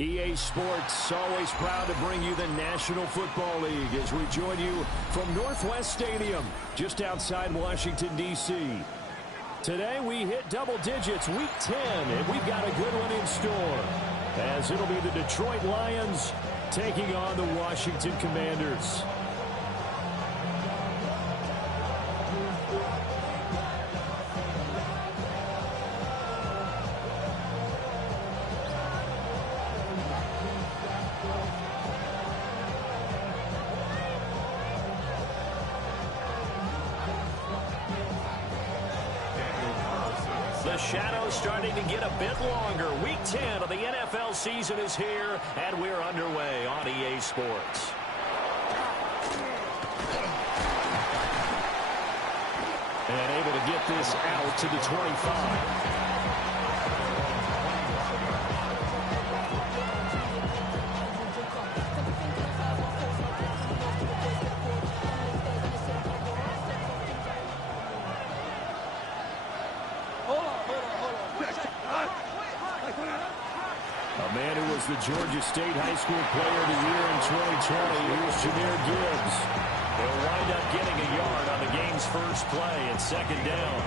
EA Sports, always proud to bring you the National Football League as we join you from Northwest Stadium, just outside Washington, D.C. Today we hit double digits, Week 10, and we've got a good one in store, as it'll be the Detroit Lions taking on the Washington Commanders. The shadow's starting to get a bit longer. Week 10 of the NFL season is here, and we're underway on EA Sports. And able to get this out to the 25. The Georgia State High School Player of the Year in 2020. Here's Jahmyr Gibbs. He'll wind up getting a yard on the game's first play at second down.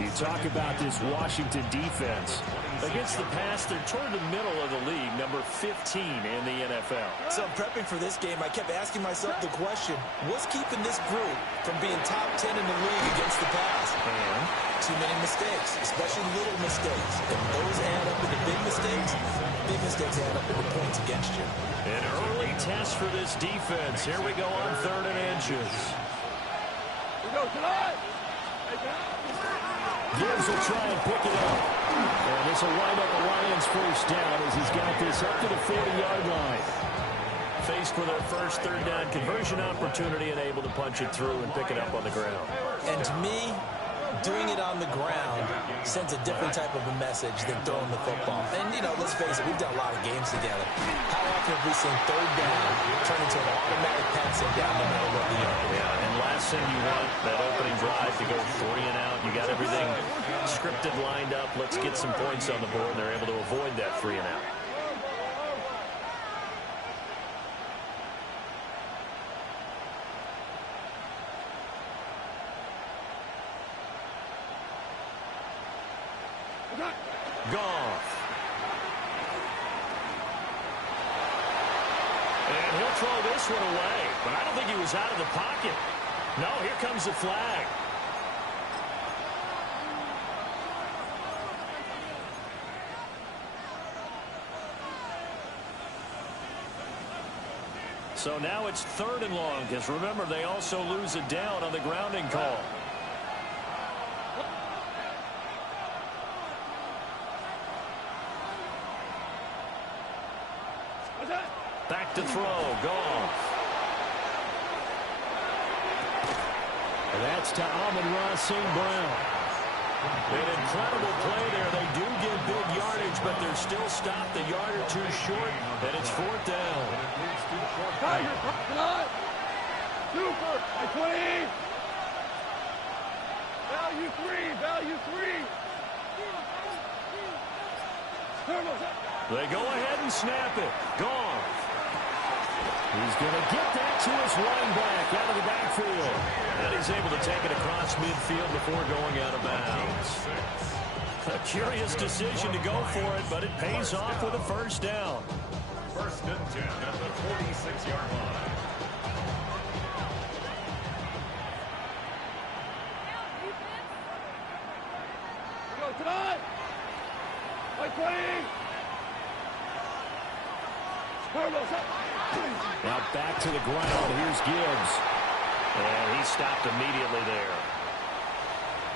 You talk about this Washington defense. Against the pass, they're toward the middle of the league, number 15 in the NFL. So prepping for this game, I kept asking myself the question, what's keeping this group from being top 10 in the league against the pass? And too many mistakes, especially little mistakes. And those add up into big mistakes. Big mistakes add up into points against you. An early test for this defense. Here we go on 3rd and inches. We go tonight. Gibbs will try and pick it up. And this will wind up the Lions' first down as he's got this up to the 40-yard line. Faced with their first 3rd down conversion opportunity and able to punch it through and pick it up on the ground. And to me, doing it on the ground sends a different type of a message than throwing the football. And, you know, let's face it, we've done a lot of games together. How often have we seen 3rd down turn into an automatic passing down the middle of the yard? Yeah, and last thing you want, that opening drive to go 3 and out. You got everything scripted, lined up. Let's get some points on the board, and they're able to avoid that 3 and out. Goff. And he'll throw this one away, but I don't think he was out of the pocket. No, here comes the flag. So now it's 3rd and long, because remember, they also lose it down on the grounding call. Back to throw, Goff. And that's to Amon-Ra St. Brown. An incredible play there. They do get big yardage, but they're still stopped a yard or two short, and it's 4th down. Tiger, tonight. Super, at 20. Value 3, value 3. They go ahead and snap it. Goff. He's going to get that to his running back out of the backfield. And he's able to take it across midfield before going out of bounds. A curious decision to go for it, but it pays off with a first down. 1st and 10 at the 46-yard line. Go tonight. By 20. Now back to the ground. Here's Gibbs. And he stopped immediately there.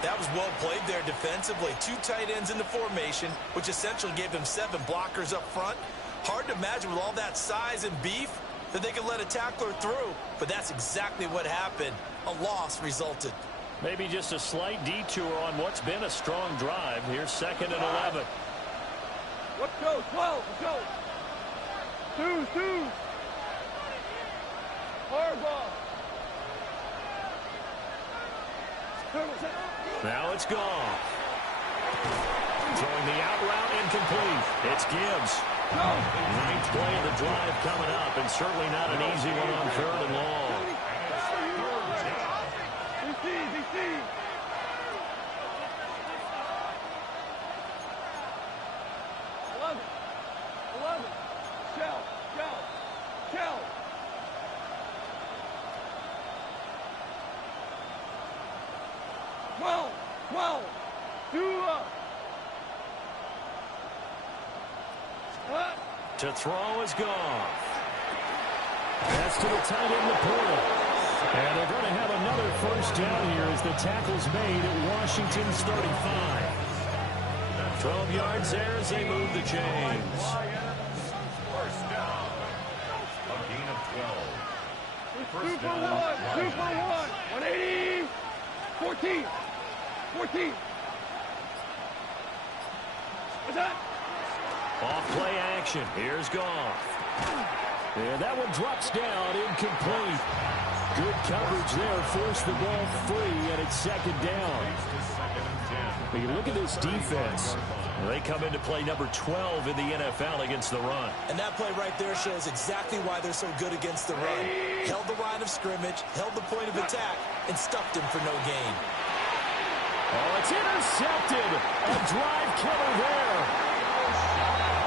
That was well played there defensively. 2 tight ends in the formation, which essentially gave them 7 blockers up front. Hard to imagine with all that size and beef that they could let a tackler through. But that's exactly what happened. A loss resulted. Maybe just a slight detour on what's been a strong drive. Here's 2nd and 11. Let's go, 12, let's go. 2. Hard ball. Now it's gone. Throwing the out route incomplete. It's Gibbs. Ninth play of the drive coming up, and certainly not an easy one on 3rd and long. BC. 11. Shell. 12. 2 up. To throw is Goff. That's to the tight end, Laporta. And they're going to have another first down here as the tackle's made at Washington's 35. 12 yards there as they move the chains. First down. A gain of 12. 2 for 1. 180. 14. What's that? Off play action. Here's Goff. And that one drops down, incomplete. Good coverage there. Forced the ball free, and it's 2nd down. But you look at this defense. They come into play number 12 in the NFL against the run. And that play right there shows exactly why they're so good against the run. Held the line of scrimmage, held the point of attack, and stuffed him for no gain. Oh, it's intercepted. A drive killer there.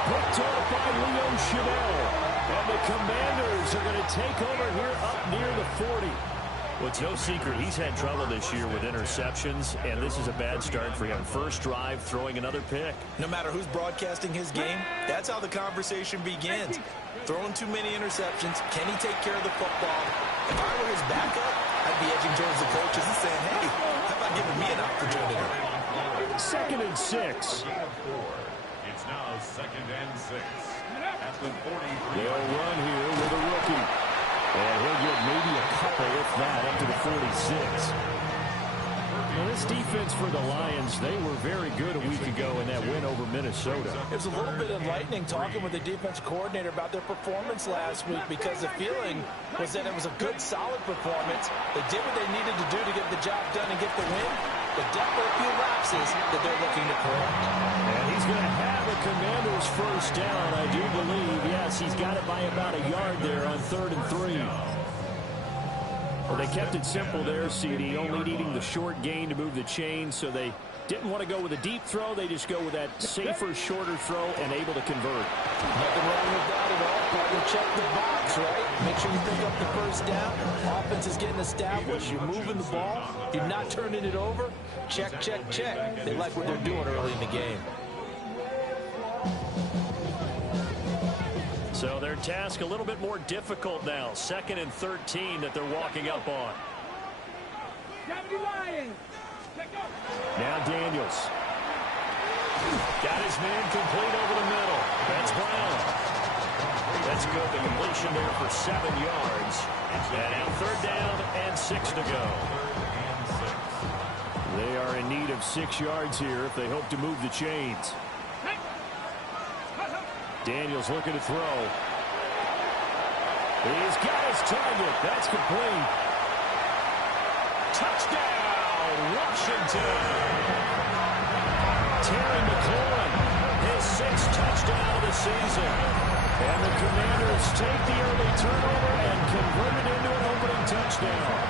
Picked off by Leo Chanel. And the Commanders are going to take over here up near the 40. Well, it's no secret he's had trouble this year with interceptions, and this is a bad start for him. First drive, throwing another pick. No matter who's broadcasting his game, that's how the conversation begins. Throwing too many interceptions. Can he take care of the football? If I were his backup, I'd be edging towards the coaches and saying, hey, how about giving me an opportunity? 2nd and 6. It's now 2nd and 6. At the 43. They'll run here with a rookie. And he'll get maybe a couple, if that, up to the 46. Now, this defense for the Lions, they were very good a week ago in that win over Minnesota. It was a little bit enlightening talking with the defense coordinator about their performance last week because the feeling was that it was a good, solid performance. They did what they needed to do to get the job done and get the win, but definitely a few lapses that they're looking to correct. And he's going to have a Commander's first down, I do believe. Yes, he's got it by about a yard there on 3rd and 3. Well, they kept it simple there, CD, only needing the short gain to move the chains, so they didn't want to go with a deep throw. They just go with that safer, shorter throw and able to convert. Nothing wrong with that at all. Partner, check the box, right? Make sure you pick up the first down. Offense is getting established. You're moving the ball. You're not turning it over. Check. They like what they're doing early in the game. So their task a little bit more difficult now. 2nd and 13 that they're walking up on. Now Daniels. Got his man complete over the middle. That's Brown. That's good. The completion there for 7 yards. And now 3rd down and 6 to go. They are in need of 6 yards here if they hope to move the chains. Daniels looking to throw. He's got his target. That's complete. Touchdown, Washington. Terry McLaurin, his 6th touchdown of the season. And the Commanders take the early turnover and convert it into an opening touchdown.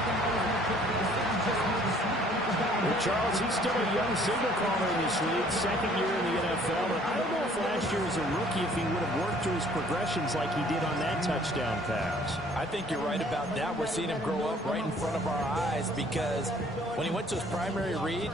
Well, Charles, he's still a young signal caller in this league, 2nd year in the NFL, but I don't know if last year as a rookie if he would have worked through his progressions like he did on that touchdown pass. I think you're right about that. We're seeing him grow up right in front of our eyes because when he went to his primary read,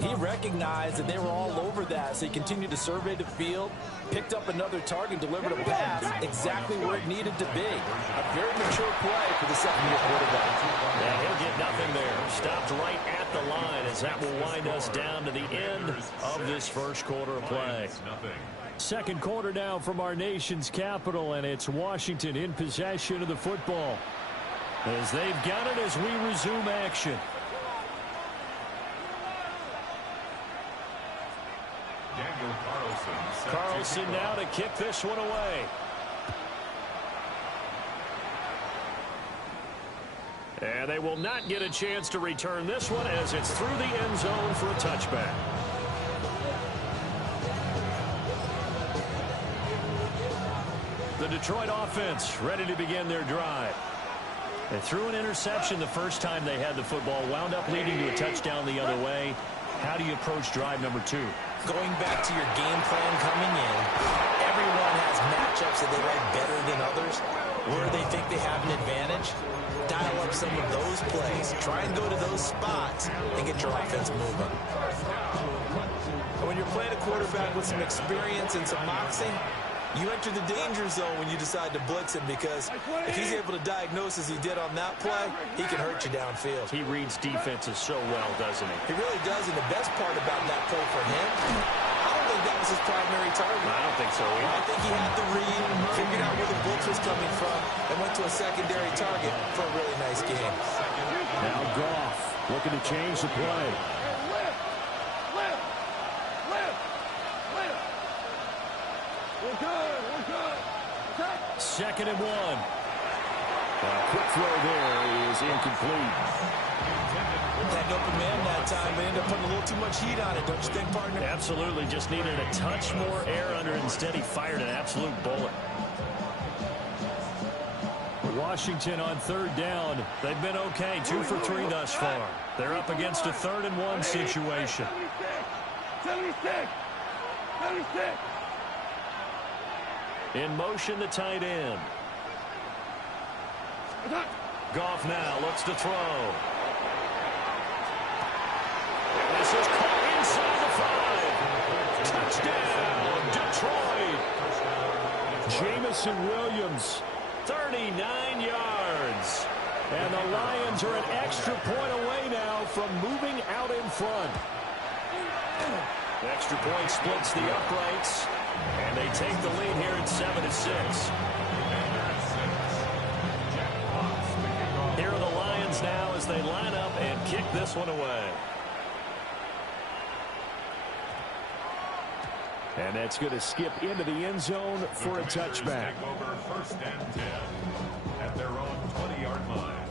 he recognized that they were all over that, so he continued to survey the field, picked up another target, delivered a pass exactly where it needed to be. A very mature play for the 2nd-year quarterback. Yeah, he'll get nothing there. Stopped right at the line as that will wind us down to the end of this first quarter of play. 2nd quarter now from our nation's capital, and it's Washington in possession of the football as they've got it as we resume action. Carlson now to kick this one away. And they will not get a chance to return this one as it's through the end zone for a touchback. The Detroit offense ready to begin their drive. They threw an interception the first time they had the football, wound up leading to a touchdown the other way. How do you approach drive number 2? Going back to your game plan coming in, everyone has matchups that they like better than others, where they think they have an advantage. Dial up some of those plays. Try and go to those spots and get your offense moving. And when you're playing a quarterback with some experience and some moxie, you enter the danger zone when you decide to blitz him, because if he's able to diagnose as he did on that play, he can hurt you downfield. He reads defenses so well, doesn't he? He really does, and the best part about that play for him, I don't think that was his primary target. I don't think so either. I think he had the read, figured out where the blitz was coming from, and went to a secondary target for a really nice game. Now Goff looking to change the play. We're good. Second and 1. A quick throw there is incomplete. Had an open man that time, but ended up putting a little too much heat on it, don't you think, partner? Absolutely. Just needed a touch more air under it. Instead, he fired an absolute bullet. Washington on third down. They've been okay. 2 for 3 thus far. They're up against a 3rd and 1 situation. 76. In motion, the tight end. Goff now looks to throw. This is caught inside the 5. Touchdown, Detroit. Jamison Williams, 39 yards. And the Lions are an extra point away now from moving out in front. The extra point splits the uprights, and they take the lead here at 7-6. Here are the Lions now as they line up and kick this one away. And that's going to skip into the end zone for a touchback. Over 1st and 10 at their own 20-yard line.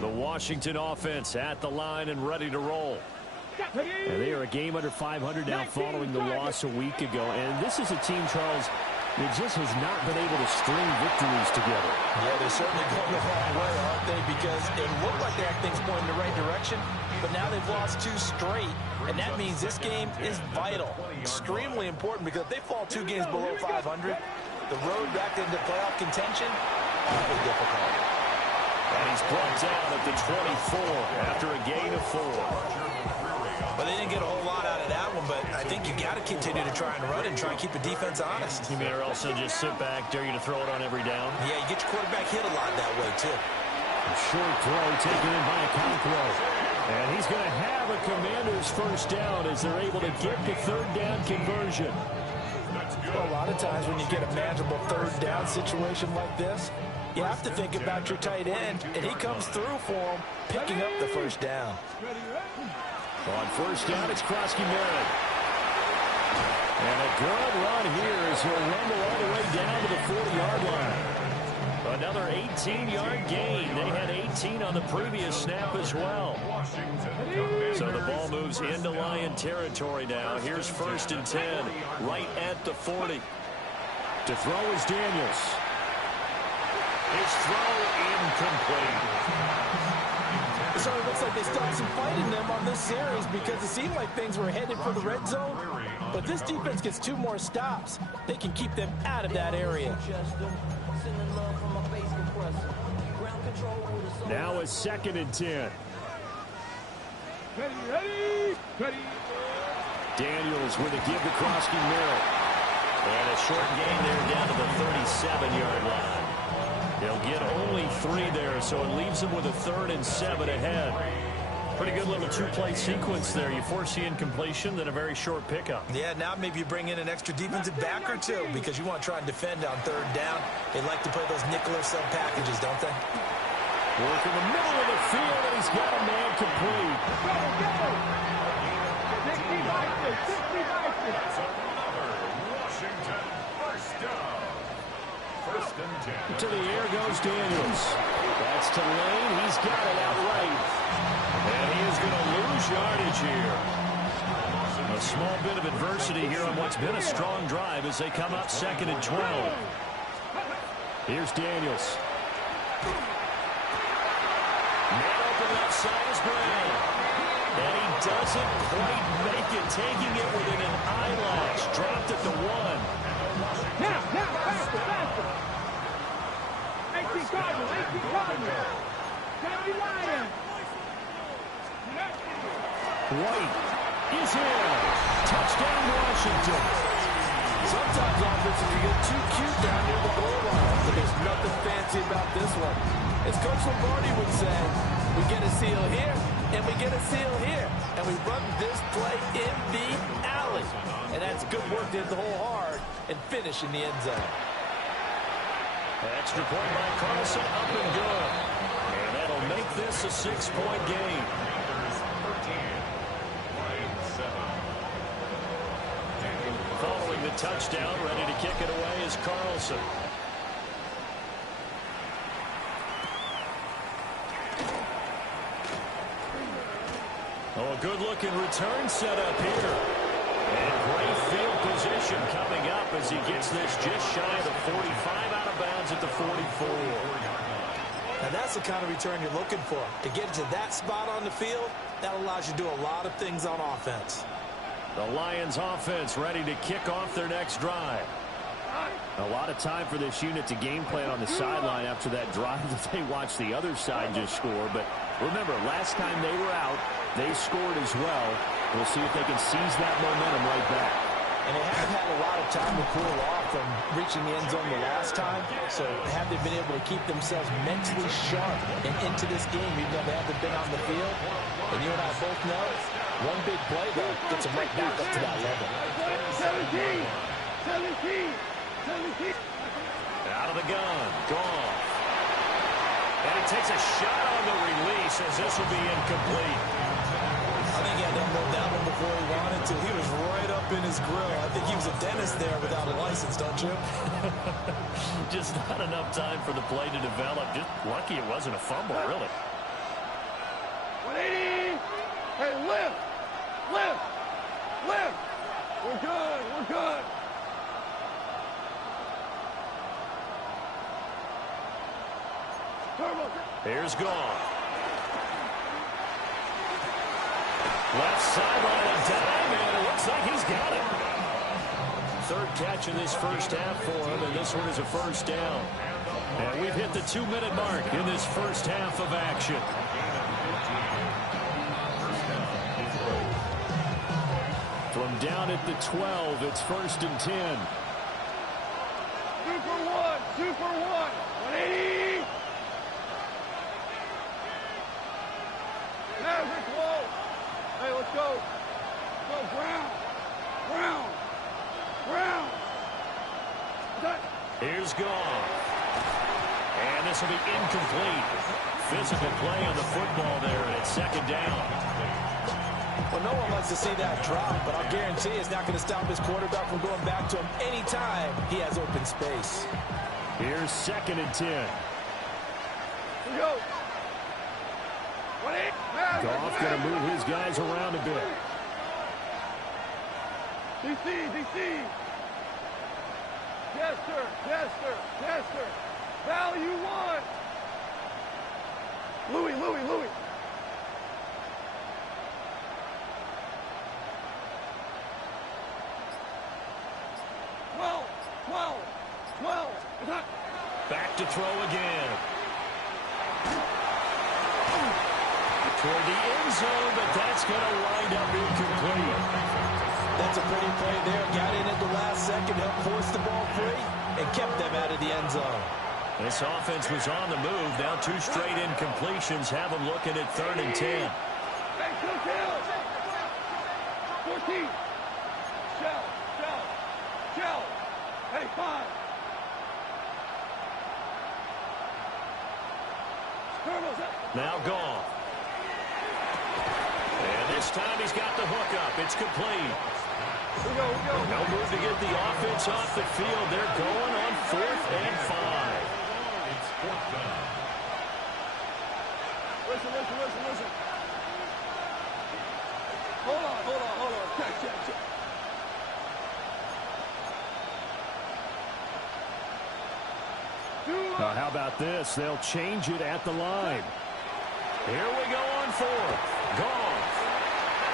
The Washington offense at the line and ready to roll. And they are a game under 500 now following the loss a week ago. And this is a team, Charles, that just has not been able to string victories together. Yeah, they're certainly going the wrong way, aren't they? Because it looked like they had things pointing in the right direction, but now they've lost 2 straight. And that means this game is vital, extremely important, because if they fall 2 games below 500, the road back into playoff contention will be difficult. And he's brought down at the 24 after a gain of 4. Well, they didn't get a whole lot out of that one, but I think you got to continue to try and run and try and keep the defense honest. You may also just sit back, dare you to throw it on every down. Yeah, you get your quarterback hit a lot that way, too. A short throw taken in by Okonkwo. And he's going to have a Commander's first down as they're able to get the 3rd down conversion. Well, a lot of times when you get a manageable 3rd down situation like this, you have to think about your tight end, and he comes through for him, picking up the first down. On first down, it's Krosky-Merritt. And a good run here as he'll rumble all the way down to the 40-yard line. Another 18-yard gain. They had 18 on the previous snap as well. So the ball moves into Lion territory now. Here's 1st and 10, right at the 40. To throw is Daniels. His throw incomplete. So it looks like they still have some fight in them on this series, because it seemed like things were headed for the red zone. But this defense gets 2 more stops. They can keep them out of that area. Now a 2nd and 10. Ready. Daniels with a give to Krosky-Merritt. And a short gain there down to the 37-yard line. They'll get only 3 there, so it leaves them with a 3rd and 7 ahead. Pretty good little 2-play sequence there. You force the incompletion, then a very short pickup. Yeah, now maybe you bring in an extra defensive back or 2, because you want to try and defend on 3rd down. They like to play those nickel or sub packages, don't they? Work in the middle of the field, and he's got a man complete. Go. 60 That's another Washington first down. 1st and 10. To the air goes Daniels. That's to Lane. He's got it outright. And he is going to lose yardage here. A A small bit of adversity here on what's been a strong drive as they come up 2nd and 12. Here's Daniels. Man open left side is Brown. And he doesn't quite make it, taking it within an eyelash. Dropped at the 1. Now, faster, faster. 18 Cardinal, 18 Cardinal. Johnny Lion. White is in. Touchdown, Washington. Sometimes offenses can get too cute down near the goal line, but there's nothing fancy about this one. As Coach Lombardi would say, we get a seal here, and we get a seal here, and we run this play in the alley. And that's good work to hit the hole hard and finish in the end zone. Extra point by Carlson, up and good. And that'll make this a 6-point game. Following the touchdown, ready to kick it away is Carlson. Oh, a good-looking return set up here. And great field position coming up as he gets this just shy of the 45, out of bounds at the 44. And that's the kind of return you're looking for. To get to that spot on the field, that allows you to do a lot of things on offense. The Lions offense ready to kick off their next drive. A lot of time for this unit to game plan on the sideline after that drive that they watched the other side just score. But remember, last time they were out, they scored as well. We'll see if they can seize that momentum right back. And they haven't had a lot of time to cool off from reaching the end zone the last time. So have they been able to keep themselves mentally sharp and into this game even though they haven't been on the field? And you and I both know, one big play, though, gets them right back up to that level. 17. Out of the gun, gone. And he takes a shot on the release as this will be incomplete. I think he had to unload that one before he wanted to. He was right up in his grill. I think he was a dentist there without a license, don't you? Just not enough time for the play to develop. Just lucky it wasn't a fumble, really. 180. Hey, lift. We're good. Here's gone. Left sideline a dime, and it looks like he's got it. Third catch in this first half for him, and this one is a first down. And we've hit the 2-minute mark in this first half of action. From down at the 12, it's 1st and 10. 2 for 1. 180. Maverick, whoa. Hey, let's go. Go, Brown. Here's gone. And this will be incomplete. Physical play on the football there, and it's 2nd down. Well, no one likes to see that drop, but I'll guarantee it's not going to stop his quarterback from going back to him anytime he has open space. Here's 2nd and 10. Here we go. 180. Goff going to move his guys around a bit. DC. Yes, sir. Value 1. Louis. Well. Back to throw again. Toward the end zone, but that's going to wind up incomplete. That's a pretty play there. Got in at the last second, helped force the ball free, and kept them out of the end zone. This offense was on the move. Now 2 straight incompletions have them looking at 3rd and 10. Hey, 14. Shell. Hey, 5. Now gone. And this time he's got the hook up. It's complete. We go. No move to get the offense off the field. They're going on 4th and 5. Listen. Hold on. Check. how about this? They'll change it at the line. Here we go on fourth. Gone.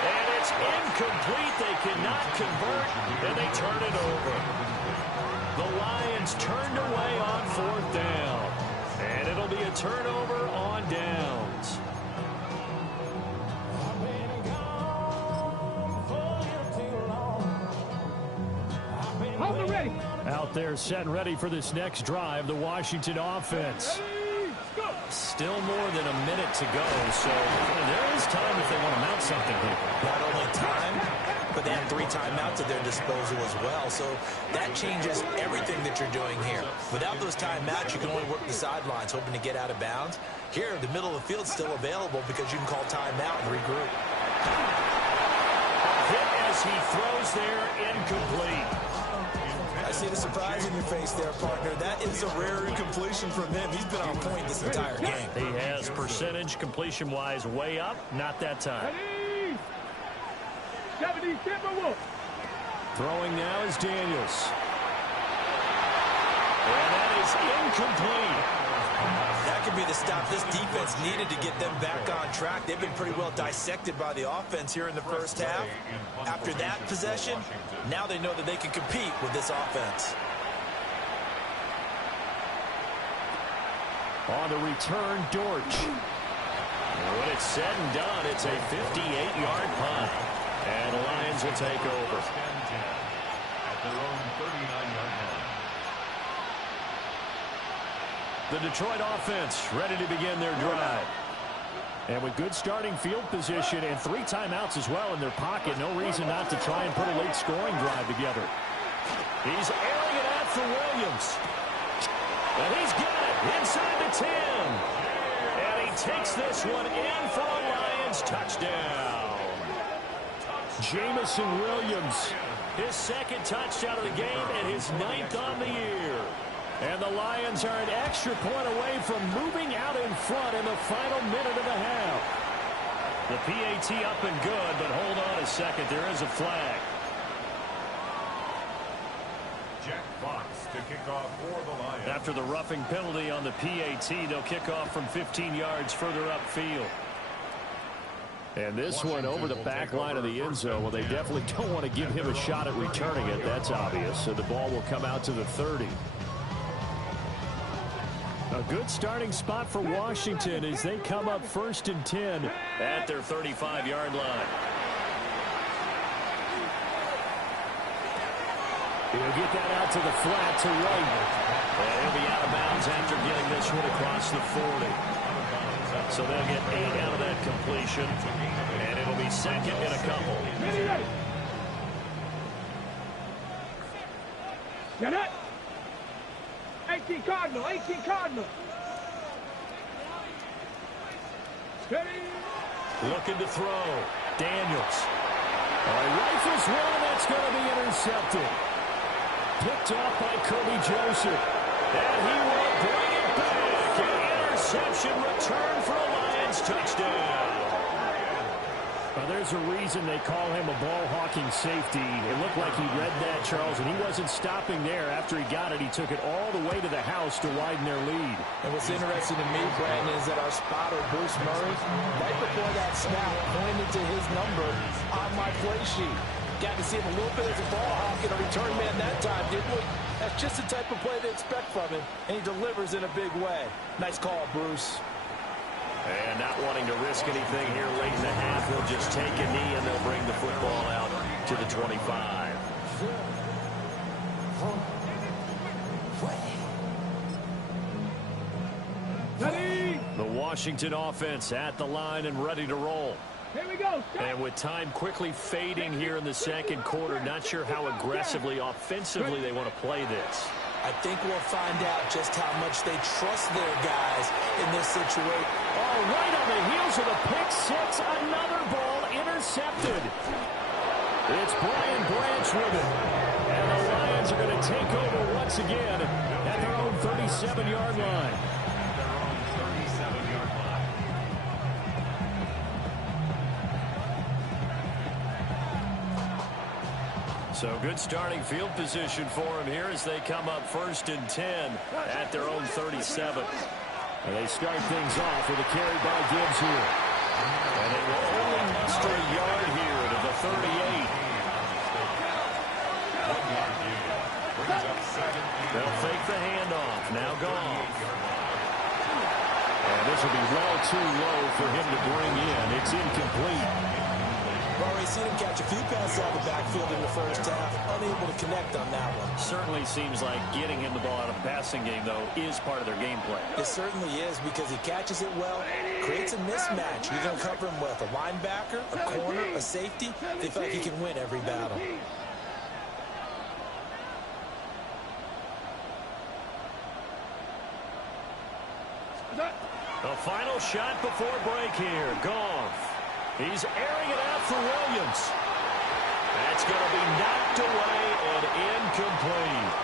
And it's incomplete. They cannot convert, and they turn it over. The Lions turned away on fourth down. And it'll be a turnover on downs. Out there set and ready for this next drive, the Washington offense. Still more than a minute to go, so there is time if they want to mount something here. Not only time, but they have 3 timeouts at their disposal as well, so that changes everything that you're doing here. Without those timeouts, you can only work the sidelines, hoping to get out of bounds. Here, the middle of the field's still available because you can call timeout and regroup. Hit as he throws there, incomplete. I see the surprise in your face there, partner. That is a rare incompletion from him. He's been on point this entire game. He has percentage completion-wise way up. Not that time. Throwing now is Daniels. And that is incomplete. That could be the stop this defense needed to get them back on track. They've been pretty well dissected by the offense here in the first half. After that possession, now they know that they can compete with this offense. On the return, Dortch. When it's said and done, it's a 58-yard punt. And the Lions will take over. At their own 39-yard line. The Detroit offense ready to begin their drive. And with good starting field position and 3 timeouts as well in their pocket, no reason not to try and put a late scoring drive together. He's airing it out for Williams. And he's got it inside the 10. And he takes this one in for a Lions touchdown. Jamison Williams, his 2nd touchdown of the game and his 9th on the year. And the Lions are an extra point away from moving out in front in the final minute of the half. The PAT up and good, but hold on a second. There is a flag. Jack Fox to kick off for the Lions. After the roughing penalty on the PAT, they'll kick off from 15 yards further upfield. And this one over the back line of the end zone. Well, they definitely don't want to give him a shot at returning it. That's obvious. So the ball will come out to the 30. A good starting spot for Washington as they come up 1st and 10 at their 35-yard line. He'll get that out to the flat to White. And he'll be out of bounds after getting this one across the 40. So they'll get 8 out of that completion. And it'll be 2nd and a couple. Get it! 18 Cardinal, 18 Cardinal. Steady. Looking to throw. Daniels. Rifles one, that's going to be intercepted. Picked off by Kirby Joseph. And he will bring it back. An interception return for a Lions touchdown. Now, there's a reason they call him a ball-hawking safety. It looked like he read that, Charles, and he wasn't stopping there. After he got it, he took it all the way to the house to widen their lead. And what's interesting to me, Brandon, is that our spotter, Bruce Murray, right before that snap, pointed to his number on my play sheet. Got to see him a little bit as a ball hawk and a return man that time, didn't we? That's just the type of play they expect from him, and he delivers in a big way. Nice call, Bruce. And not wanting to risk anything here late in the half, he'll just take a knee and they'll bring the football out to the 25. The Washington offense at the line and ready to roll. Here we go. And with time quickly fading here in the 2nd quarter, not sure how aggressively, offensively they want to play this. I think we'll find out just how much they trust their guys in this situation. Oh, right on the heels of the pick six, another ball intercepted. It's Brian Branch with it. And the Lions are going to take over once again at their own 37-yard line. So good starting field position for him here as they come up 1st and 10 at their own 37. And they start things off with a carry by Gibbs here. And they will only muster a yard here to the 38. They'll fake the handoff. Now Goff. And this will be well too low for him to bring in. It's incomplete. We've already seen him catch a few passes out of the backfield in the first half. Unable to connect on that one. Certainly seems like getting him the ball out of the passing game, though, is part of their game plan. It certainly is because he catches it well, creates a mismatch. You're going to cover him with a linebacker, a corner, a safety. They feel like he can win every battle. The final shot before break here. Goff. He's airing it out for Williams. That's going to be knocked away and incomplete.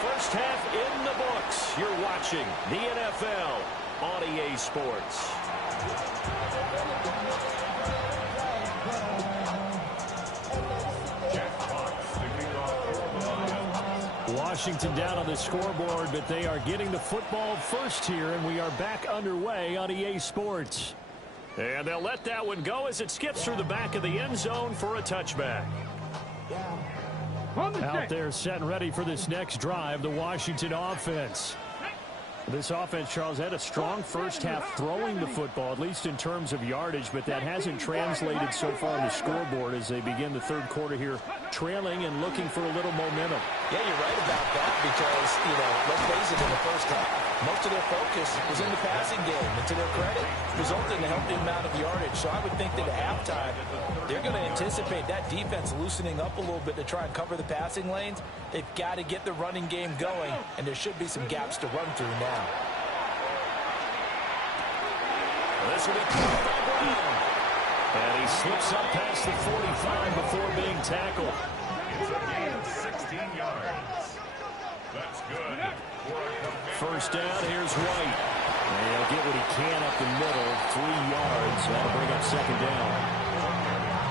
First half in the books. You're watching the NFL on EA Sports. Washington down on the scoreboard, but they are getting the football first here, and we are back underway on EA Sports. And they'll let that one go as it skips through the back of the end zone for a touchback. Out there set and ready for this next drive, the Washington offense. This offense, Charles, had a strong first half throwing the football, at least in terms of yardage, but that hasn't translated so far on the scoreboard as they begin the third quarter here, trailing and looking for a little momentum. Yeah, you're right about that because, let's face it, in the first half, most of their focus was in the passing game, and to their credit, resulted in a healthy amount of yardage. So I would think that at halftime, they're going to anticipate that defense loosening up a little bit to try and cover the passing lanes. They've got to get the running game going, and there should be some gaps to run through now. This will be caught by Brown. And he slips up past the 45 before being tackled. It's a gain of 16 yards. That's good. First down, here's White. And he'll get what he can up the middle, 3 yards. That'll bring up second down.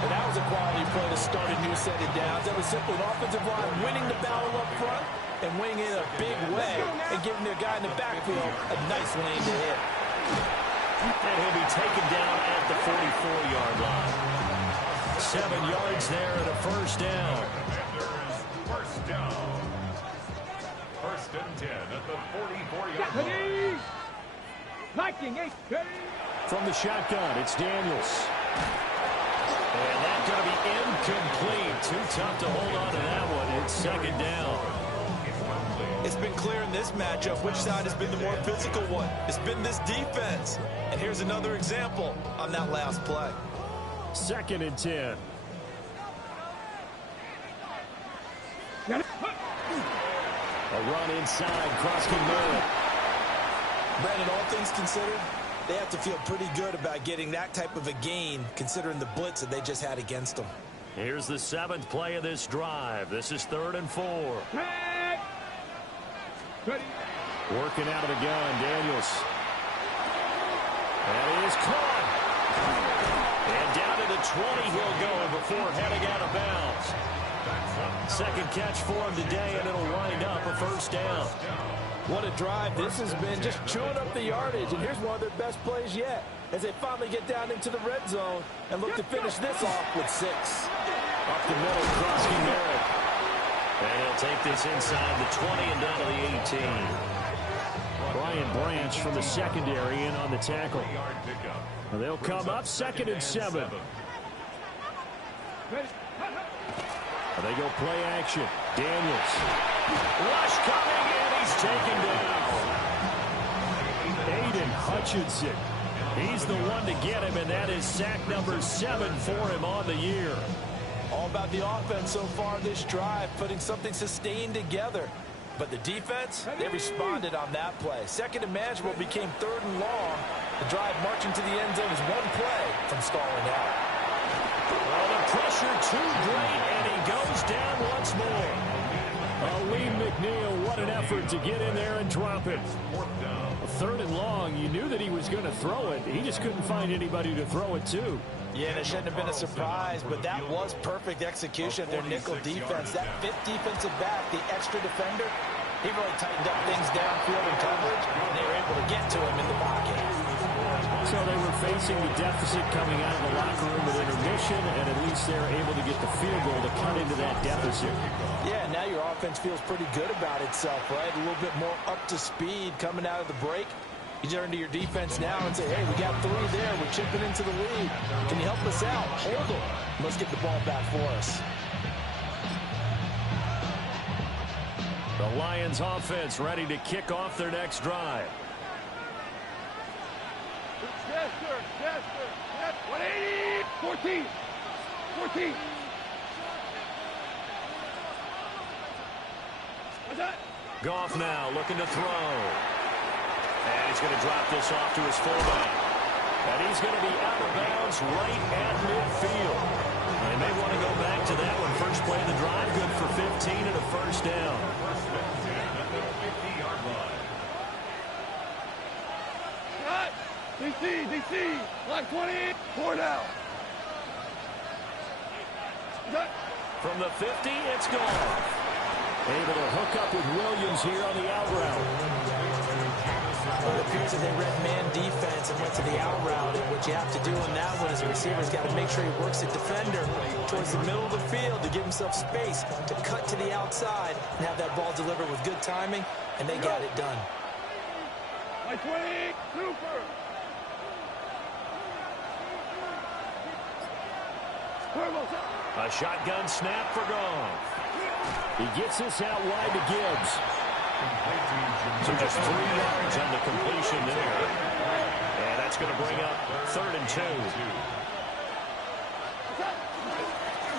And that was a quality play to start a new set of downs. That was simply an offensive line winning the battle up front and winning in a big way and giving their guy in the backfield a nice lane to hit. And he'll be taken down at the 44-yard line. 7 yards there and a first down. First down. First and 10 at the 44-yard line. From the shotgun, it's Daniels. And that's going to be incomplete. Too tough to hold on to that one. It's second down. It's been clear in this matchup which side has been the more physical one. It's been this defense. And here's another example on that last play. Second and 10. A run inside, crossing Merritt. Brandon, all things considered, they have to feel pretty good about getting that type of a gain considering the blitz that they just had against them. Here's the 7th play of this drive. This is 3rd and 4. Working out of the gun, Daniels. And he is caught. And down to the 20 he'll go before heading out of bounds. Second catch for him today, and it'll wind up a first down. What a drive this has been, just chewing up the yardage. And here's one of their best plays yet as they finally get down into the red zone and look to finish this off with 6. Up the middle, crossing Merritt. And he'll take this inside the 20 and down to the 18. Brian Branch from the secondary in on the tackle. And they'll come up 2nd and 7. And they go play action. Daniels. Rush coming in. He's taken down. Aiden Hutchinson. He's the one to get him, and that is sack number 7 for him on the year. All about the offense so far this drive, putting something sustained together. But the defense, they responded on that play. Second and manageable became 3rd and long. The drive marching to the end zone is one play from stalling out. Well, the pressure too great, and he goes down once more. Lee McNeil, what an effort to get in there and drop it. 3rd and long, you knew that he was going to throw it. He just couldn't find anybody to throw it to. Yeah, and it shouldn't have been a surprise, but that was perfect execution of their nickel defense. That fifth defensive back, the extra defender, he really tightened up things downfield in coverage, and they were able to get to him in the pocket. So they were facing the deficit coming out of the locker room with intermission, and at least they were able to get the field goal to cut into that deficit. Yeah, now your offense feels pretty good about itself, right? A little bit more up to speed coming out of the break. You turn to your defense now and say, hey, we got 3 there. We're chipping into the lead. Can you help us out? Hold them. Let's get the ball back for us. The Lions offense ready to kick off their next drive. Yes, sir. Yes, sir. Yes. 180. 14. 14. What's that? Goff now looking to throw. And he's going to drop this off to his fullback. And he's going to be out of bounds right at midfield. They may want to go back to that one. First play of the drive, good for 15 and a first down. Cut. DC. Line 20. 4 down. Cut. From the 50, it's Goff. Able to hook up with Williams here on the out route. Well, it appears that they read man defense and went to the out route. And what you have to do on that one is the receiver's got to make sure he works the defender towards the middle of the field to give himself space to cut to the outside and have that ball delivered with good timing, and they got it done. Line 20. Super. A shotgun snap for Goff. He gets this out wide to Gibbs. So just 3 yards on the completion there. And that's going to bring up 3rd and 2.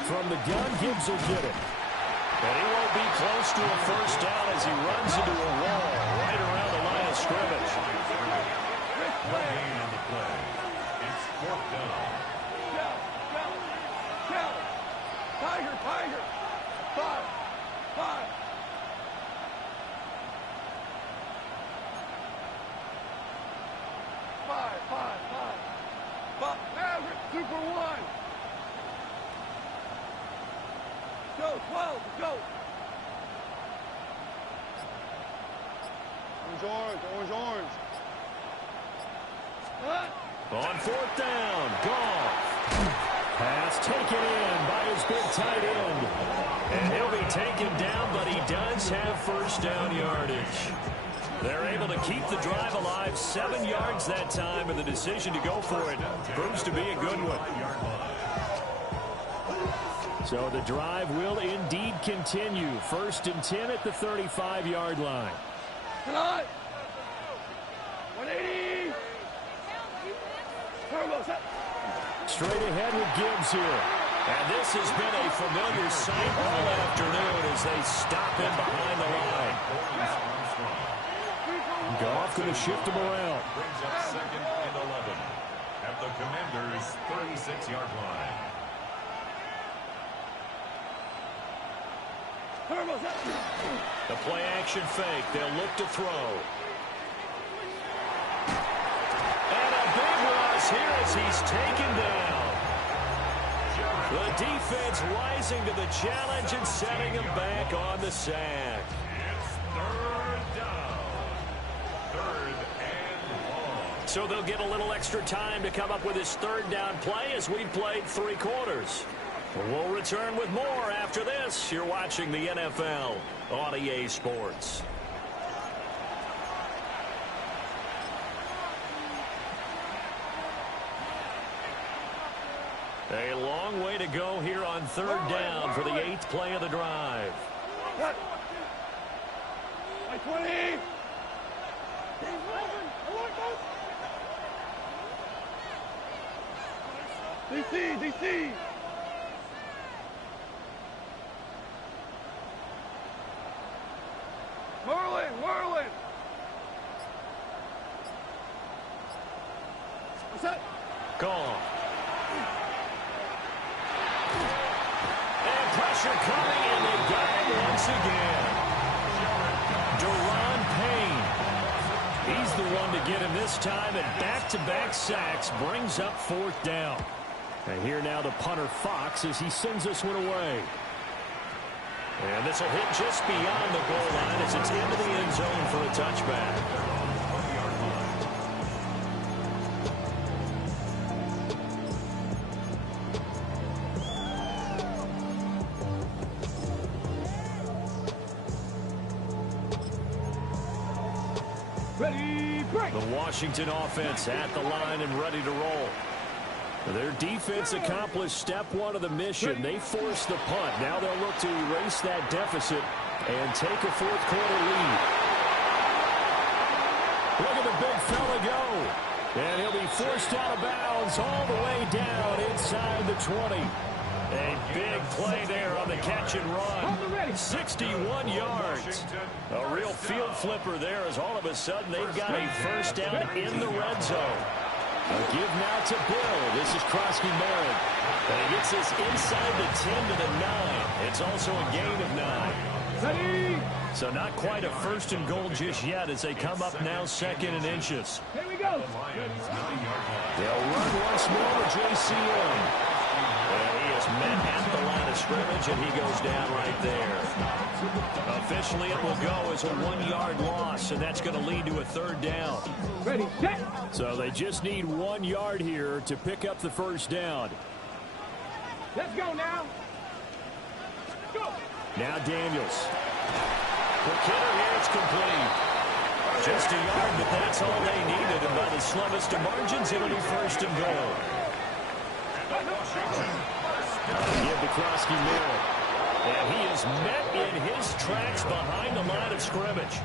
From the gun, Gibbs will get it. And he won't be close to a first down as he runs into a wall right around the line of scrimmage. It's 4th down. Tiger. 5. 5. Super 1. Go, 12, go. Orange. On 4th down, Goff. Pass taken in by his big tight end. And he'll be taken down, but he does have first down yardage. They're able to keep the drive alive, 7 yards that time, and the decision to go for it proves to be a good one. So the drive will indeed continue. 1st and 10 at the 35-yard line. Come on. 180. Turbo set. Straight ahead with Gibbs here. And this has been a familiar sight all afternoon as they stop him behind the line. Goff going to shift him around. Brings up 2nd and 11 at the Commanders' 36-yard line. The play action fake. They'll look to throw. And a big loss here as he's taken down. The defense rising to the challenge and setting him back on the sack. It's 3rd down. 3rd and long. So they'll get a little extra time to come up with his 3rd down play as we played 3 quarters. We'll return with more after this. You're watching the NFL on EA Sports. A long way to go here on 3rd down for the 8th play of the drive. Cut. 20. DC. Whirling. What's that? Goff. And pressure coming, and they got him once again. Deron Payne. He's the one to get him this time, and back-to-back sacks brings up 4th down. And here now the punter Fox as he sends this one away. And this will hit just beyond the goal line as it's into the end zone for a touchback. Ready, break. The Washington offense at the line and ready to roll. Their defense accomplished step one of the mission. They forced the punt. Now they'll look to erase that deficit and take a fourth quarter lead. Look at the big fella go. And he'll be forced out of bounds all the way down inside the 20. A big play there on the catch and run. 61 yards. A real field flipper there as all of a sudden they've got a first down in the red zone. A give now to Bill. This is Krosky-Merritt. And he gets this inside the 10 to the 9. It's also a gain of 9. Ready. So not quite a first and goal just yet as they come up now second and inches. Here we go. They'll run once more with JCM. And he is met at the line of scrimmage, and he goes down right there. Officially, it will go as a 1-yard loss, and that's going to lead to a third down. Ready, set. So they just need 1 yard here to pick up the first down. Let's go now. Go. Now Daniels. For Kidder here, it's complete. Just a yard, but that's all they needed. And by the slimmest of margins, it'll be first and goal. Give to Krosky-Merritt. And he is met in his tracks behind the line of scrimmage.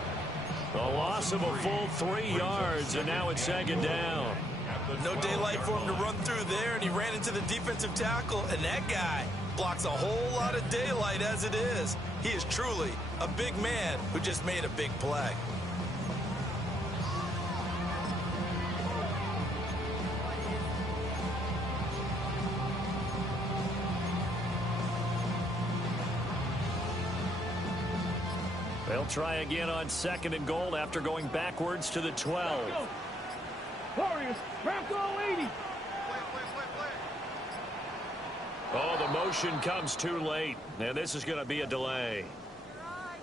A loss of a full 3 yards, and now it's second down. No daylight for him to run through there, and he ran into the defensive tackle, and that guy blocks a whole lot of daylight as it is. He is truly a big man who just made a big play. They'll try again on second and goal after going backwards to the 12. Warriors, wrap all 80. Oh, the motion comes too late, and this is going to be a delay.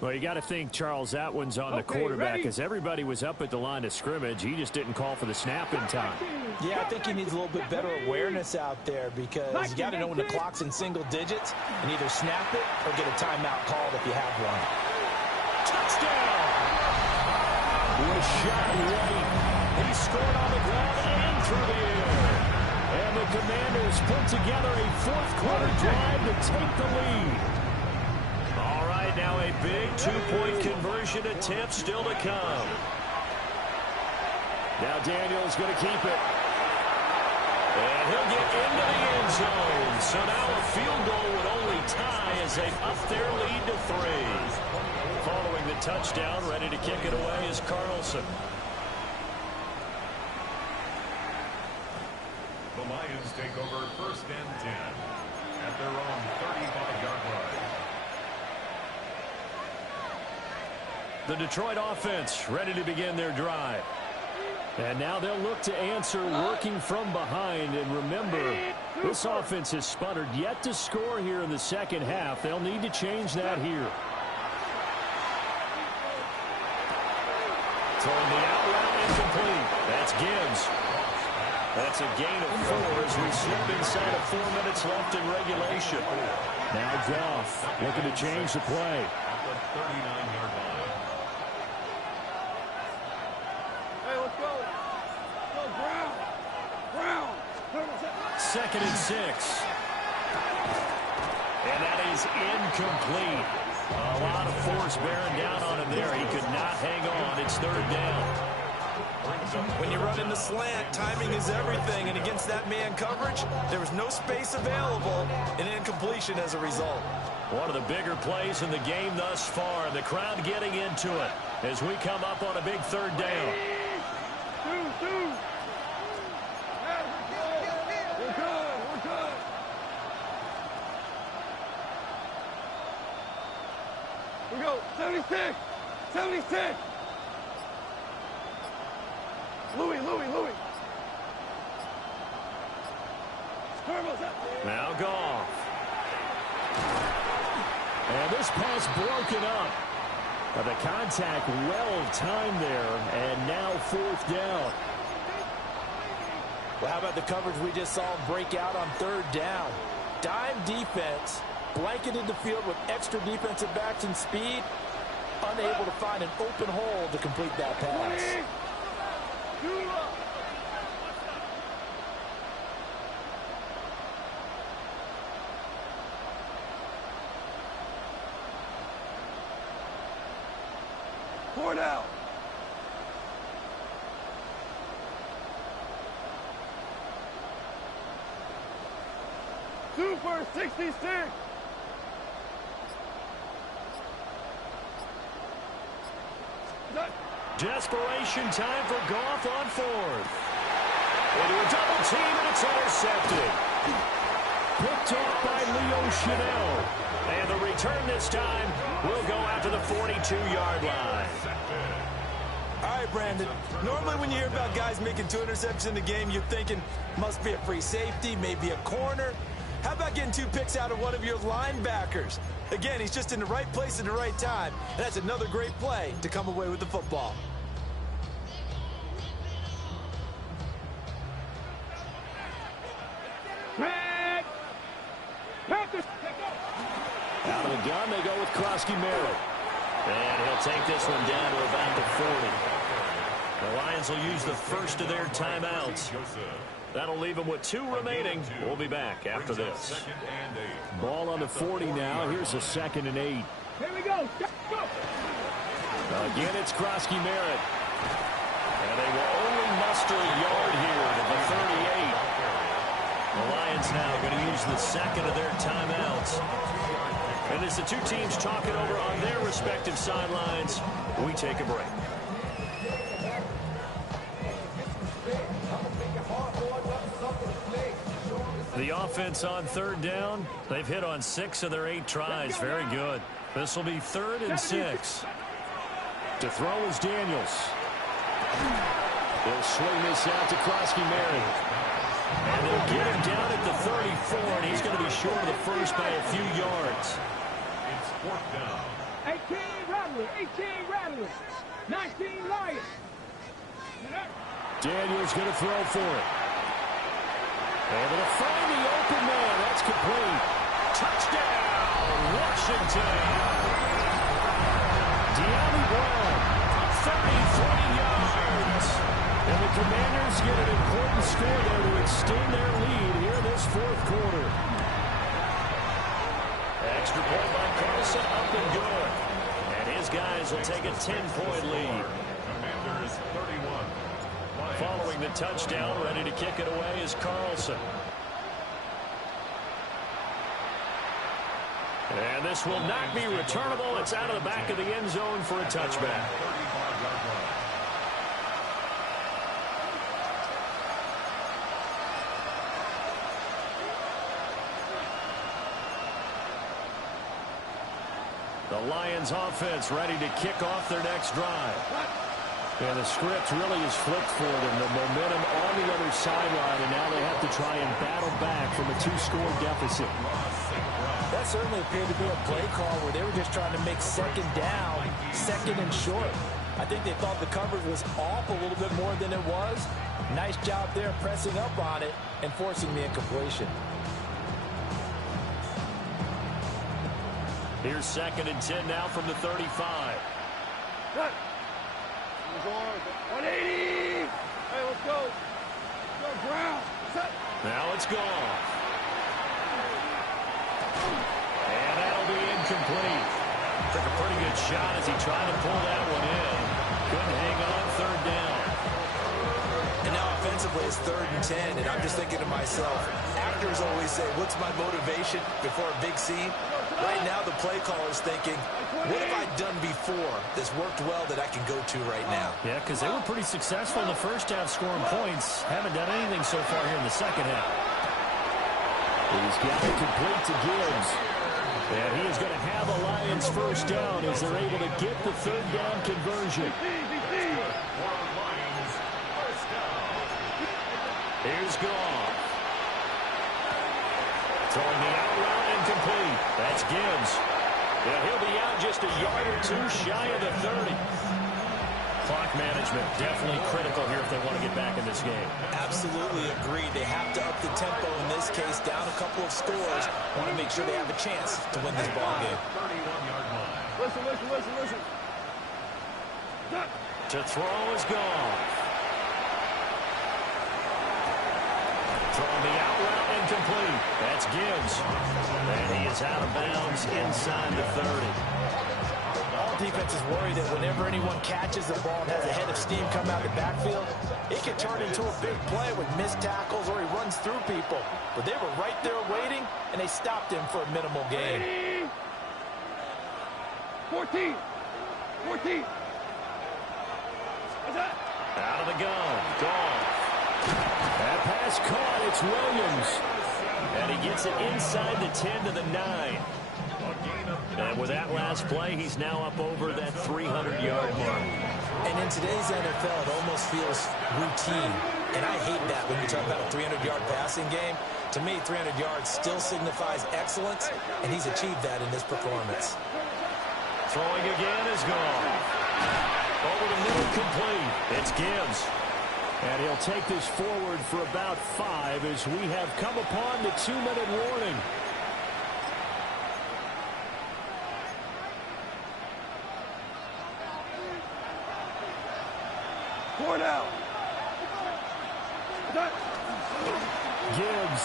Well, you got to think, Charles, that one's on the quarterback because everybody was up at the line of scrimmage. He just didn't call for the snap in time. Yeah, I think he needs a little bit better awareness out there because you got to know when the clock's in single digits and either snap it or get a timeout called if you have one. Touchdown! Was shot late. He scored on the ground and through the air. And the Commanders put together a fourth quarter drive to take the lead. All right, now a big two-point conversion attempt still to come. Now Daniels going to keep it. And he'll get into the end zone. So now a field goal would only tie as they up their lead to 3. Following the touchdown, ready to kick it away is Carlson. The Lions take over first and 10 at their own 35-yard line. The Detroit offense ready to begin their drive. And now they'll look to answer working from behind. And remember, this offense has sputtered yet to score here in the second half. They'll need to change that here. Throwing the out route incomplete. That's Gibbs. That's a gain of 4 as we slip inside of 4 minutes left in regulation. Now Goff looking to change the play. At the 39-yard line. Hey, let's go. Go, Brown. Brown. Second and 6. And that is incomplete. A lot of force bearing down on him there. He could not hang on. It's third down. When you run in the slant, timing is everything, and against that man coverage, there was no space available, and incompletion as a result. One of the bigger plays in the game thus far, and the crowd getting into it as we come up on a big third down. Two. We're good. We go. 76. Louis. Now Goff. And this pass broken up. The contact well timed there, and now 4th down. Well, how about the coverage we just saw him break out on 3rd down? Dime defense, blanketed the field with extra defensive backs and speed, unable to find an open hole to complete that pass. Four down. Super 66. Desperation time for Goff on 4th. Into a double team, and it's intercepted. Picked off by Leo Chanel. And the return this time will go out to the 42-yard line. All right, Brandon. Normally when you hear about guys making 2 interceptions in the game, you're thinking must be a free safety, maybe a corner. How about getting 2 picks out of one of your linebackers? Again, he's just in the right place at the right time. And that's another great play to come away with the football. Out of the gun, they go with Krosky Merritt. And he'll take this one down to about the 40. The Lions will use the first of their timeouts. That'll leave them with 2 remaining. We'll be back after this. Ball on the 40 now. Here's a 2nd and 8. Here we go. Go. Again, it's Krosky Merritt. And they will only muster a yard here to the 38. The Lions now going to use the 2nd of their timeouts. And as the 2 teams talk it over on their respective sidelines, we take a break. The offense on 3rd down. They've hit on 6 of their 8 tries. Very good. This will be 3rd and 6. To throw is Daniels. They'll swing this out to Krosky Merritt. And they'll get him down at the 34, and he's going to be short of the first by a few yards. It's 4th down. 18 Rattlers. 18 Rattlers. 19 Lions. Daniels going to throw for it. Able to find the open man. That's complete. Touchdown, Washington. De'Ami Brown, 33 yards. And the Commanders get an important score there to extend their lead here in this 4th quarter. Extra point by Carlson, up and good. And his guys will take a 10-point lead. Commanders 31. Following the touchdown, ready to kick it away is Carlson. And this will not be returnable. It's out of the back of the end zone for a touchback. The Lions offense ready to kick off their next drive. And the script really is flipped for them. The momentum on the other sideline, and now they have to try and battle back from a 2-score deficit. That certainly appeared to be a play call where they were just trying to make 2nd down, 2nd and short. I think they thought the coverage was off a little bit more than it was. Nice job there pressing up on it and forcing the incompletion. Here's 2nd and 10 now from the 35. Cut. 180. Hey, let's go. Go, Brown. Set. Now it's gone. And that'll be incomplete. Took a pretty good shot as he tried to pull that one in. Couldn't hang on 3rd down. And now offensively it's 3rd and 10, and I'm just thinking to myself, actors always say, what's my motivation before a big scene? Right now the play caller's thinking, what have I done before that's worked well that I can go to right now? Yeah, because they were pretty successful in the first half scoring points. Haven't done anything so far here in the second half. He's got it complete to Gibbs. And he is going to have a Lions first down as they're able to get the 3rd down conversion. Here's Goff. That's Gibbs. Yeah, he'll be out just a yard or two shy of the 30. Clock management definitely critical here if they want to get back in this game. Absolutely agreed. They have to up the tempo in this case, down a couple of scores. Want to make sure they have a chance to win this ball game. Listen. To throw is gone. Throwing the out route incomplete. That's Gibbs. And he is out of bounds inside the 30. All defenses worry that whenever anyone catches the ball and has a head of steam come out of the backfield, it can turn into a big play with missed tackles or he runs through people. But they were right there waiting, and they stopped him for a minimal gain. 14. Out of the gun. Gone. That pass caught. It's Williams. And he gets it inside the 10 to the 9. And with that last play, he's now up over that 300-yard mark. And in today's NFL, it almost feels routine. And I hate that when you talk about a 300-yard passing game. To me, 300 yards still signifies excellence, and he's achieved that in this performance. Throwing again is gone. Over the middle, complete. It's Gibbs. And he'll take this forward for about 5 as we have come upon the 2-minute warning. Four down. Gibbs.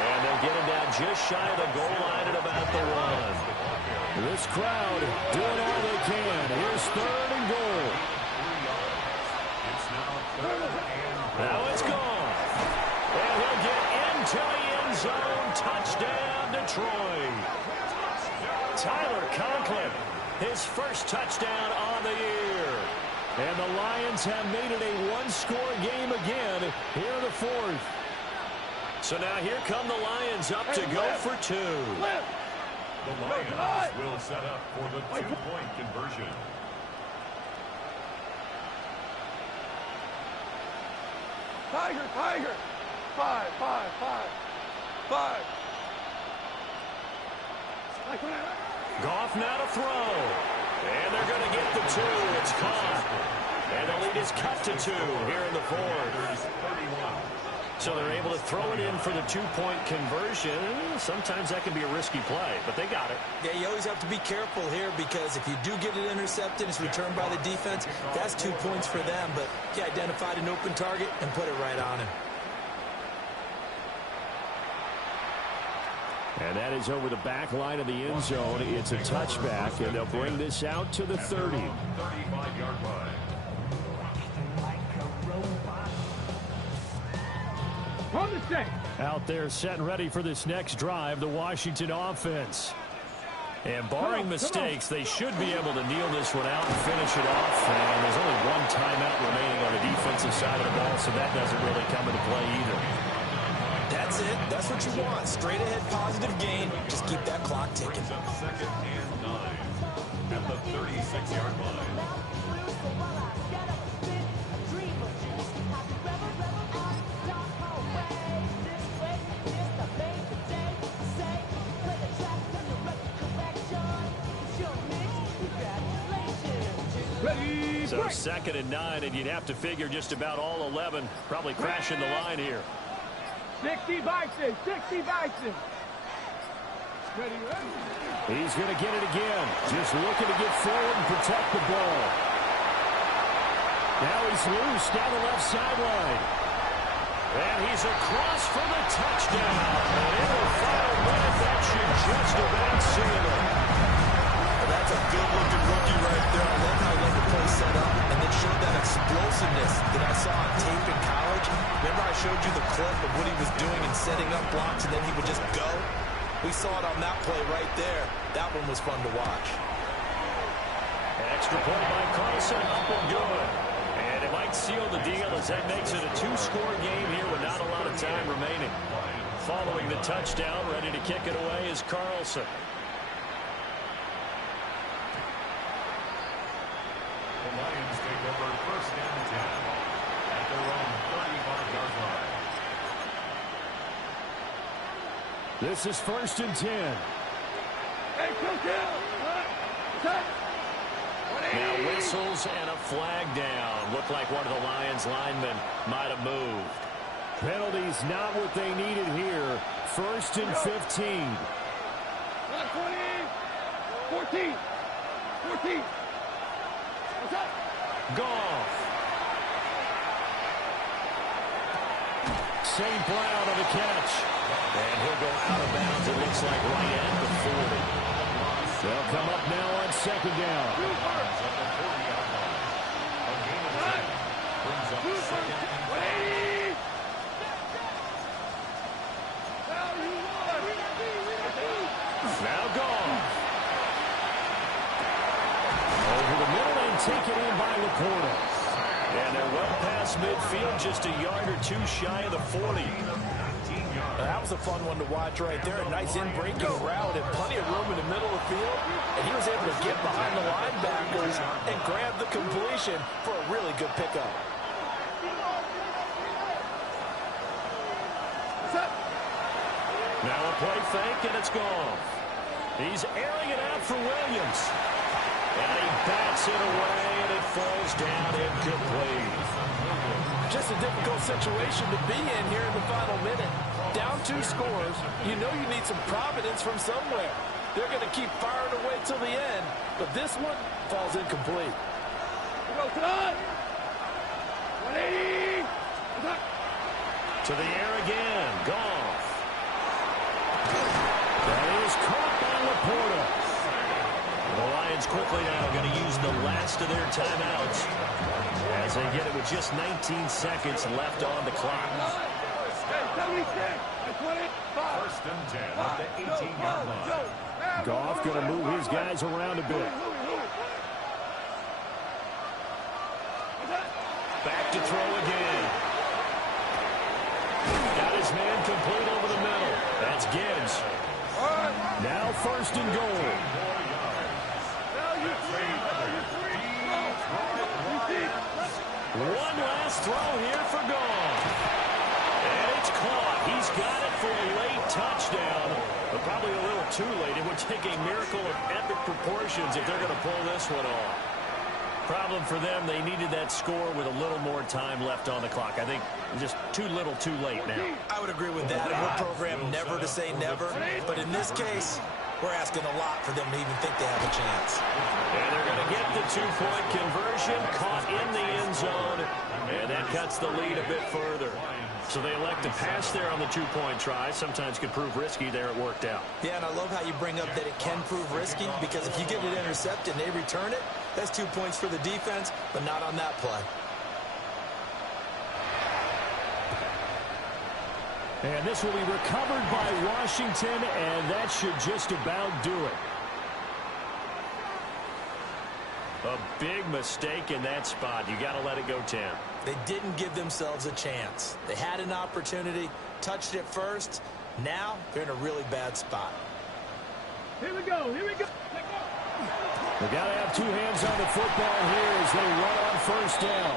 And they'll get him down just shy of the goal line at about the 1. This crowd doing all they can. Here's 3rd and goal. Now it's gone. And he'll get into the end zone. Touchdown, Detroit. Tyler Conklin, his first touchdown on the year. And the Lions have made it a one-score game again here in the 4th. So now here come the Lions up to go for 2. The Lions will set up for the 2-point conversion. Tiger. 5. Goff now to throw. And they're going to get the 2. It's caught. And the lead is cut to 2 here in the 4th. So they're able to throw it in for the 2-point conversion. Sometimes that can be a risky play, but they got it. Yeah, you always have to be careful here because if you do get it intercepted, it's returned by the defense. That's 2 points for them, but he identified an open target and put it right on him. And that is over the back line of the end zone. It's a touchback, and they'll bring this out to the 30. 35-yard line. Out there set and ready for this next drive, the Washington offense. And barring mistakes, they should be able to kneel this one out and finish it off. And there's only one timeout remaining on the defensive side of the ball, so that doesn't really come into play either. That's it. That's what you want. Straight ahead positive gain. Just keep that clock ticking. 2nd and 9 at the 36-yard line. So 2nd and 9, and you'd have to figure just about all 11 probably crashing the line here. 60 Bison. He's going to get it again. Just looking to get forward and protect the ball. Now he's loose down the left sideline. And he's across for the touchdown. And in the final minute, that should just about seal it. That's a good-looking rookie right there. I love how he let the play set up and then showed that explosiveness that I saw on tape in college. Remember I showed you the clip of what he was doing and setting up blocks, and then he would just go? We saw it on that play right there. That one was fun to watch. Extra point by Carlson, up and good. And it might seal the deal as that makes it a 2-score game here with not a lot of time remaining. Following the touchdown, ready to kick it away is Carlson. The Lions take over 1st and 10 at their own 35-yard line. This is 1st and 10. Hey, Set. Now whistles and a flag down. Looked like one of the Lions linemen might have moved. Penalties not what they needed here. 1st and 15. 14. Goff. St. Brown on the catch. And he'll go out of bounds, it looks like, right at the 40. They'll come up now on 2nd down. Now Goff. Over the middle and taken in by Laporta. And they're well past midfield, just a yard or two shy of the 40. That was a fun one to watch right there. A nice in-breaking route and plenty of room in the middle of the field. And he was able to get behind the linebackers and grab the completion for a really good pickup. Now a play fake, and it's gone. He's airing it out for Williams. And he bats it away, and it falls down incomplete. Just a difficult situation to be in here in the final minute. Down 2 scores, you know you need some providence from somewhere. They're going to keep firing away till the end, but this one falls incomplete. To the air again, Goff. That is caught by Laporta. The Lions quickly now going to use the last of their timeouts as they get it with just 19 seconds left on the clock. 1st and 10 at the 18-yard line. Goff going to move his guys around a bit. Back to throw again. Got his man complete over the middle. That's Gibbs. Now 1st and goal. One last throw here for Goff. And it's caught. He's got it for a late touchdown. But probably a little too late. It would take a miracle of epic proportions if they're going to pull this one off. Problem for them, they needed that score with a little more time left on the clock. I think just too little too late now. I would agree with that. And we're programmed never to say never. But in this case, we're asking a lot for them to even think they have a chance. And they're going to get the 2-point conversion, caught in the end zone, and that cuts the lead a bit further. So they elect to pass there on the 2-point try. Sometimes could prove risky. There it worked out. Yeah, and I love how you bring up that it can prove risky, because if you get it intercepted and they return it, that's 2 points for the defense, but not on that play. And this will be recovered by Washington, and that should just about do it. A big mistake in that spot. You got to let it go, Tim. They didn't give themselves a chance. They had an opportunity, touched it first. Now they're in a really bad spot. Here we go. They got to have 2 hands on the football here as they run on 1st down.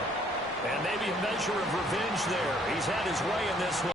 And maybe a measure of revenge there. He's had his way in this one.